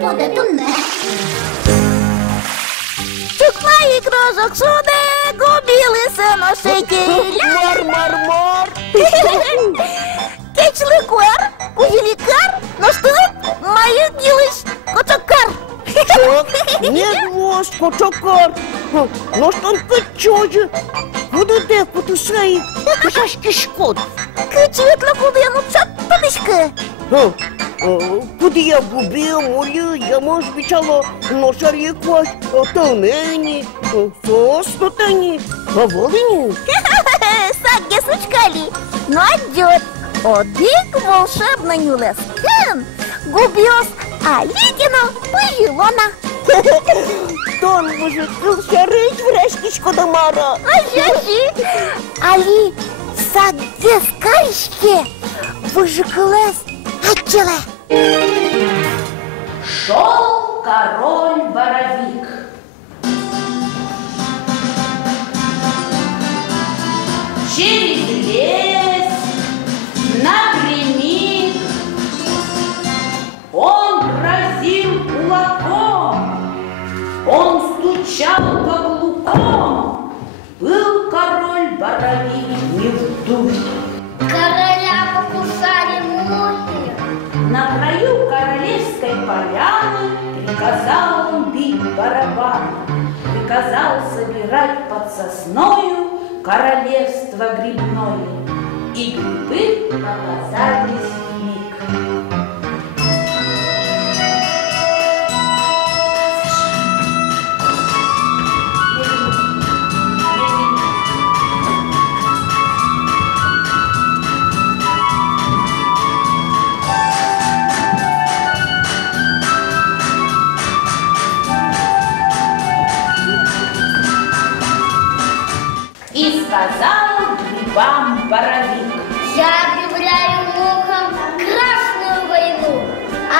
буде тунне. Чукна іграшок суне, губілися носителя. Мар-мар-мар. Кечликуар, кузілікар, ноштилик, маю ділиш, кочокар. Чок, не гвоздь, кочокар. Но что он печёже? Куди де потусають? Пішашки шкод. Кичітла кудину чапанишки. Куди я губив, молю, я мож бічало ноша якось, тонені, соснутані, волині. Саге сучкали, но идет. Одик волшебно нюлескин, губиос, а ледяно пожилона. Тон може рить врешті шкодомара. А жажи, али саге скаришке, выжикалес, отчеле. Шел король-боровик. Через лес, напрямик, он грозил кулаком, он стучал каблуком. Был король-боровик не в духе. Короля покусали мухи. На краю королевской поляны приказал он бить барабан, приказал собирать под сосною королевство грибное, и грибы показались вмиг. И сказал грибам боровик: Я объявляю мухам красную войну.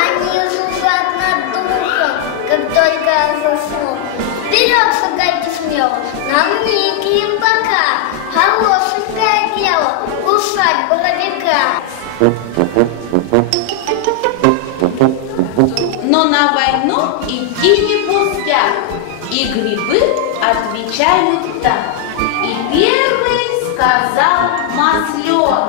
Они жужжат над духом, как только я засну. Вперед шагайте смело, нам ники им бока. Хорошенькое дело кусать боровика. но на войну идти не пустят. И грибы отвечают так. И первый сказал масленок: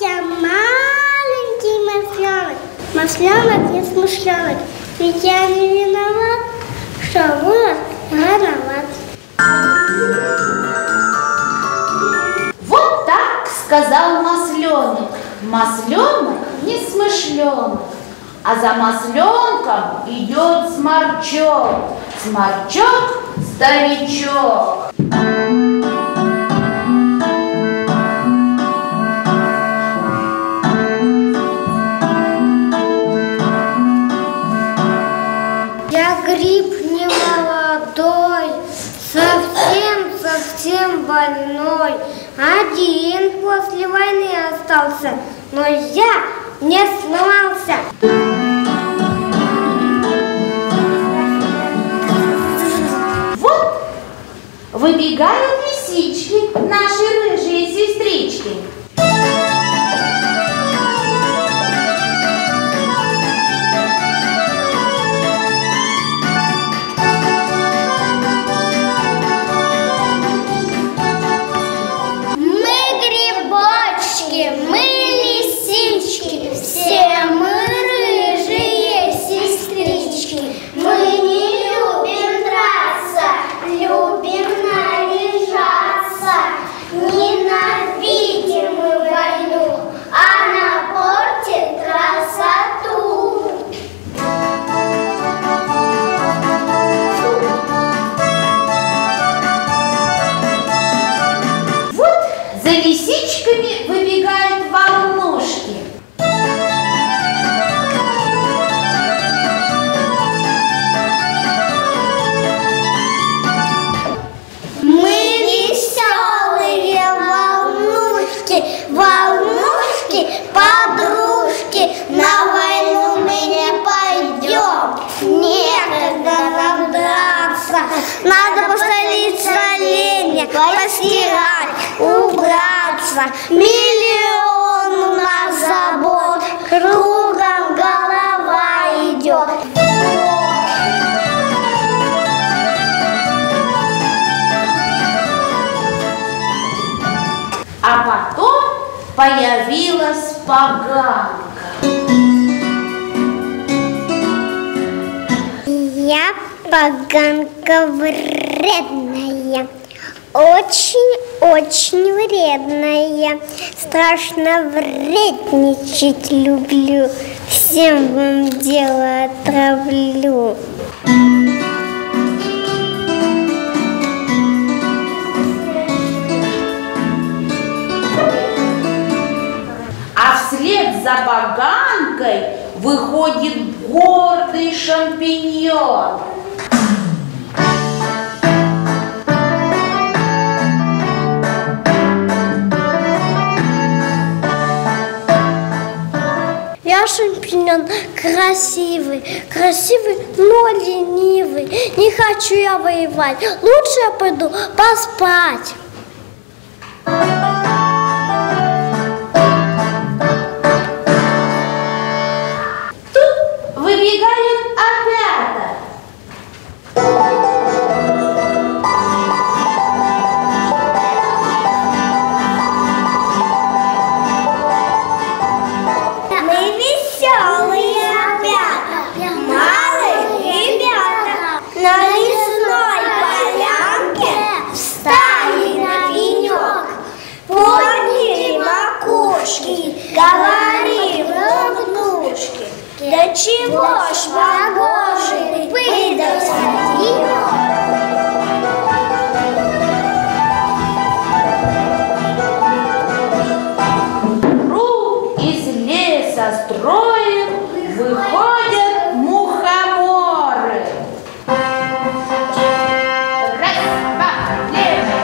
Я маленький масленок, масленок не смышленок, ведь я не виноват, что вырос рановат. вот так сказал масленок. Масленок не смышленок, а за масленком идет сморчок. Сморчок старичок. Я гриб не молодой, совсем больной. Один после войны остался, но я не сломался. Вот выбегают лисички, наши рыжие сестрички. Мы лисички, все мы рыжие сестрички. Мы не любим драться, любим наряжаться. Ненавидим мы войну, она портит красоту. Вот за лисичками выбегают волнушки. Мы веселые волнушки, волнушки, подружки. На войну мы не пойдем, некогда нам драться. Надо посолить соленья, постирать. убраться. Миллион у нас забот, кругом голова идет. А потом появилась поганка. Я поганка вредная, очень-очень вредная. Страшно вредничать люблю, всем вам дело отравлю. А вслед за поганкой выходит гордый шампиньон. Я шампиньон красивый, но ленивый. Не хочу я воевать, лучше я пойду поспать. Выбегают опята. Мы веселые опята, малые ребята. На лесной полянке встали на пенек, подняли макушки, говорим друг дружке. Да чего ж погожий выдался денек? Круг из леса строем выходят мухоморы. Раз, два, левый,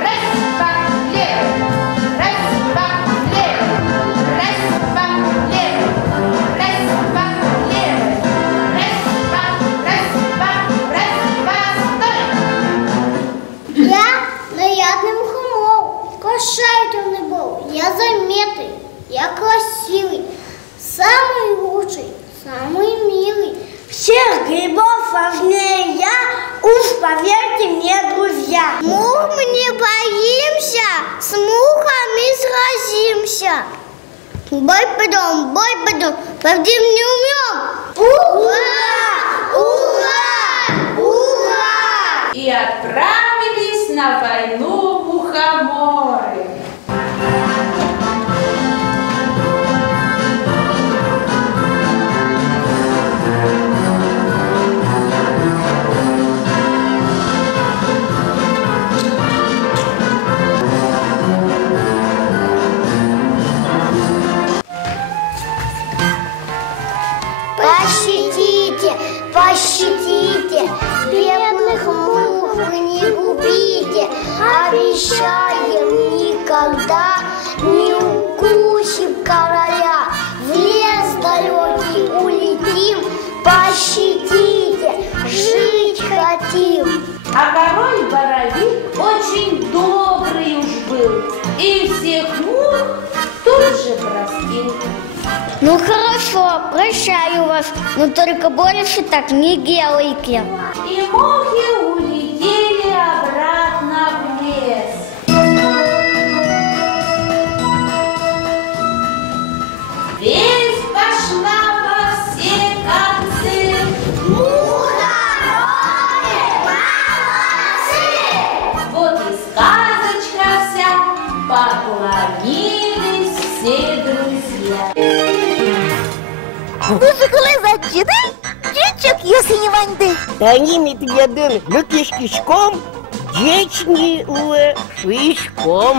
раз, два, левый, раз, два, левый, раз, два, левый, раз, два, левый, раз, два, стой! Я нарядный мухомор, кошатый был, я заметный, я красивый, самый лучший, самый милый. Всех грибов важнее я, уж поверьте мне, друзья. Мух мы не боимся, с мухами сразимся. Бой пойдем, победим не умрем. Ура! Ура! Ура! И отправились на войну мухоморы. Пощадите, пощадите, бедных мух вы не губите. Обещаем, никогда не укусим короля. В лес далекий улетим, пощадите, жить хотим. А король Боровик очень добрый уж был, и всех мух тут же простил. Ну хорошо, прощаю вас, но только больше так не делайте. И мухи улетели обратно в лес. Весть пошла во все концы. Мухоморы молодцы! Вот и сказочка вся, поклонились все друзья. Müzikle zaçıdı, küçük Yosini Van'dı. Tanim etmedin lüküşkişkom, geçni uve şişkom.